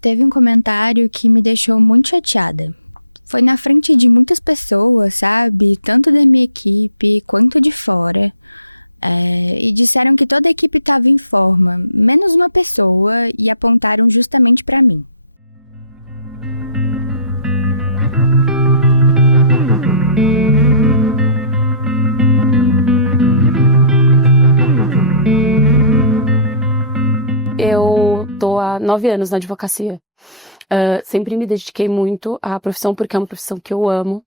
Teve um comentário que me deixou muito chateada. Foi na frente de muitas pessoas, sabe? Tanto da minha equipe quanto de fora. E disseram que toda a equipe estava em forma, menos uma pessoa, e apontaram justamente para mim. Eu tô há 9 anos na advocacia. Sempre me dediquei muito à profissão porque é uma profissão que eu amo,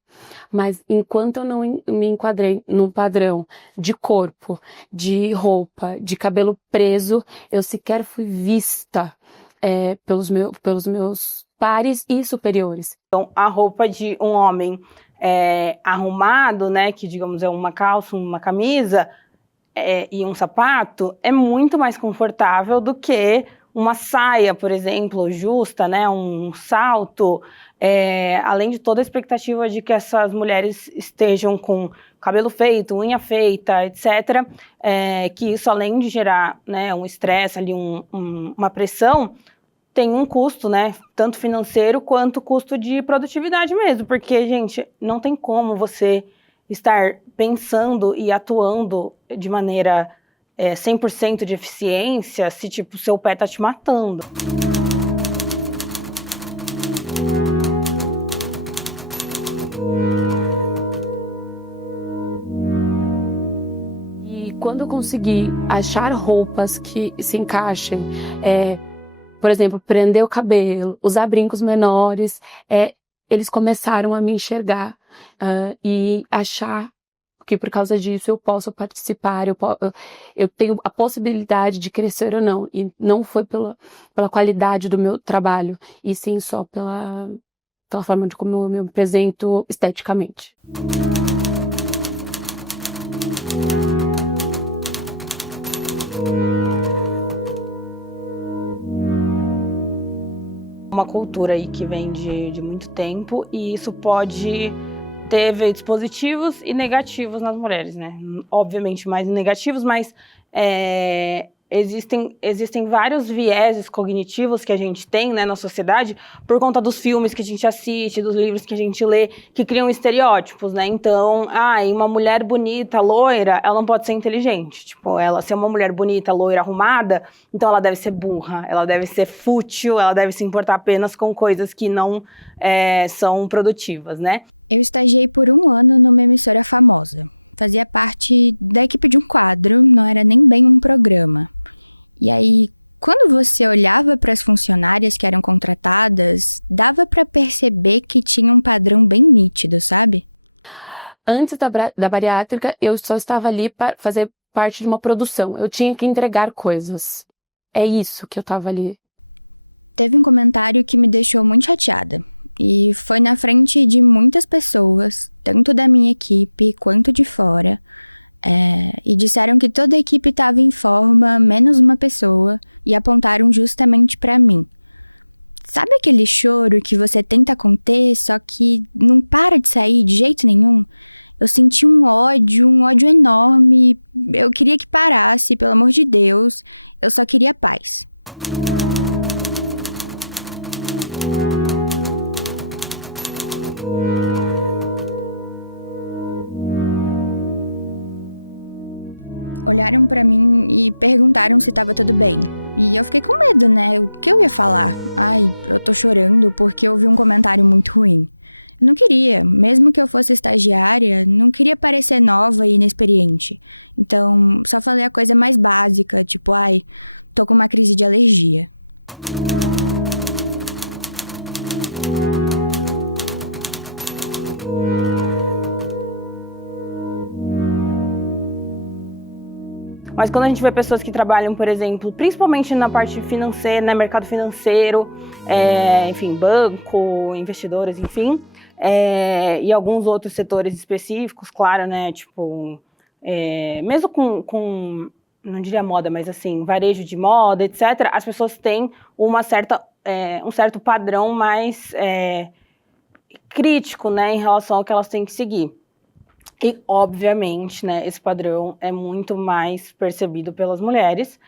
mas enquanto eu não me enquadrei num padrão de corpo, de roupa, de cabelo preso, eu sequer fui vista pelos meus pares e superiores. Então, a roupa de um homem arrumado, né, que digamos é uma calça, uma camisa e um sapato, é muito mais confortável do que uma saia, por exemplo, justa, né, um salto, além de toda a expectativa de que essas mulheres estejam com cabelo feito, unha feita, etc., que isso, além de gerar, né, um estresse, ali, uma pressão, tem um custo, né, tanto financeiro quanto custo de produtividade mesmo, porque, gente, não tem como você estar pensando e atuando de maneira 100% de eficiência se, tipo, seu pé tá te matando. E quando eu consegui achar roupas que se encaixem, por exemplo, prender o cabelo, usar brincos menores, eles começaram a me enxergar e achar que por causa disso eu posso participar, eu tenho a possibilidade de crescer ou não. E não foi pela qualidade do meu trabalho, e sim só pela forma de como eu me apresento esteticamente. Uma cultura aí que vem de muito tempo, e isso pode ter efeitos positivos e negativos nas mulheres, né? Obviamente mais negativos, mas existem vários vieses cognitivos que a gente tem, né, na sociedade por conta dos filmes que a gente assiste, dos livros que a gente lê, que criam estereótipos, né? Então, uma mulher bonita, loira, ela não pode ser inteligente. Tipo, ela ser uma mulher bonita, loira, arrumada, então ela deve ser burra, ela deve ser fútil, ela deve se importar apenas com coisas que não são produtivas, né? Eu estagiei por 1 ano numa emissora famosa. Fazia parte da equipe de um quadro, não era nem bem um programa. E aí, quando você olhava para as funcionárias que eram contratadas, dava para perceber que tinha um padrão bem nítido, sabe? Antes da bariátrica, eu só estava ali para fazer parte de uma produção. Eu tinha que entregar coisas. É isso que eu estava ali. Teve um comentário que me deixou muito chateada. E foi na frente de muitas pessoas, tanto da minha equipe quanto de fora. E disseram que toda a equipe estava em forma, menos uma pessoa, e apontaram justamente para mim. Sabe aquele choro que você tenta conter, só que não para de sair de jeito nenhum? Eu senti um ódio enorme. Eu queria que parasse, pelo amor de Deus. Eu só queria paz. Olharam pra mim e perguntaram se tava tudo bem. E eu fiquei com medo, né? O que eu ia falar? Eu tô chorando porque eu ouvi um comentário muito ruim. Eu não queria, mesmo que eu fosse estagiária, não queria parecer nova e inexperiente. Então, só falei a coisa mais básica, tipo, tô com uma crise de alergia. Mas quando a gente vê pessoas que trabalham, por exemplo, principalmente na parte financeira, né, mercado financeiro, enfim, banco, investidores, enfim, e alguns outros setores específicos, claro, né, tipo, mesmo com, não diria moda, mas assim, varejo de moda, etc., as pessoas têm um certo padrão mais crítico, né, em relação ao que elas têm que seguir. E, obviamente, né, esse padrão é muito mais percebido pelas mulheres,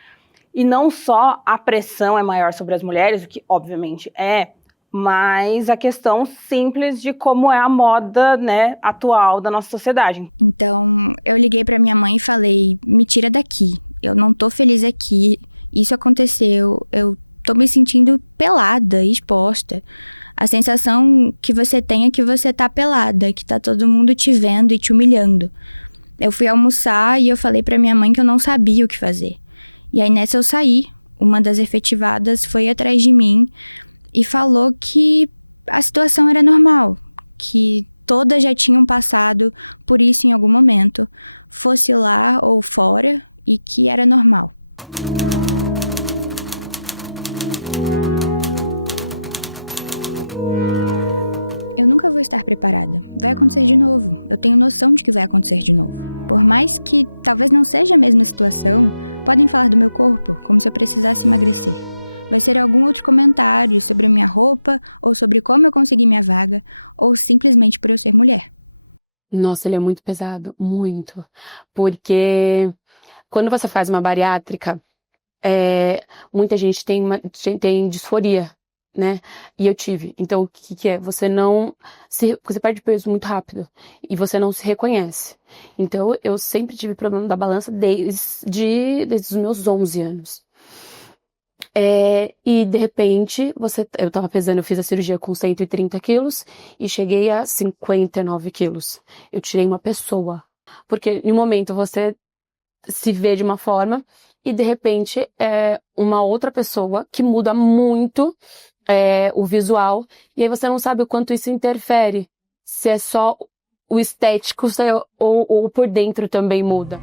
E não só a pressão é maior sobre as mulheres, o que obviamente é, mas a questão simples de como é a moda, né, atual da nossa sociedade. Então, eu liguei pra minha mãe e falei, me tira daqui, eu não tô feliz aqui, isso aconteceu, eu tô me sentindo pelada, exposta. A sensação que você tem é que você tá pelada, que tá todo mundo te vendo e te humilhando. Eu fui almoçar e eu falei pra minha mãe que eu não sabia o que fazer. E aí nessa eu saí, uma das efetivadas foi atrás de mim e falou que a situação era normal, que todas já tinham passado por isso em algum momento, fosse lá ou fora, e que era normal. Eu nunca vou estar preparada. Vai acontecer de novo. Eu tenho noção de que vai acontecer de novo. Por mais que talvez não seja a mesma situação, podem falar do meu corpo como se eu precisasse emagrecer. Vai ser algum outro comentário sobre minha roupa, ou sobre como eu consegui minha vaga, ou simplesmente por eu ser mulher. Nossa, ele é muito pesado, muito. Porque quando você faz uma bariátrica, muita gente tem disforia, né? E eu tive. Então, o que é? Você perde peso muito rápido e você não se reconhece. Então, eu sempre tive problema da balança desde os meus 11 anos. E de repente, eu tava pesando, eu fiz a cirurgia com 130 quilos e cheguei a 59 quilos. Eu tirei uma pessoa. Porque em um momento você se vê de uma forma e de repente é uma outra pessoa que muda muito o visual, e aí você não sabe o quanto isso interfere. Se é só o estético ou por dentro também muda.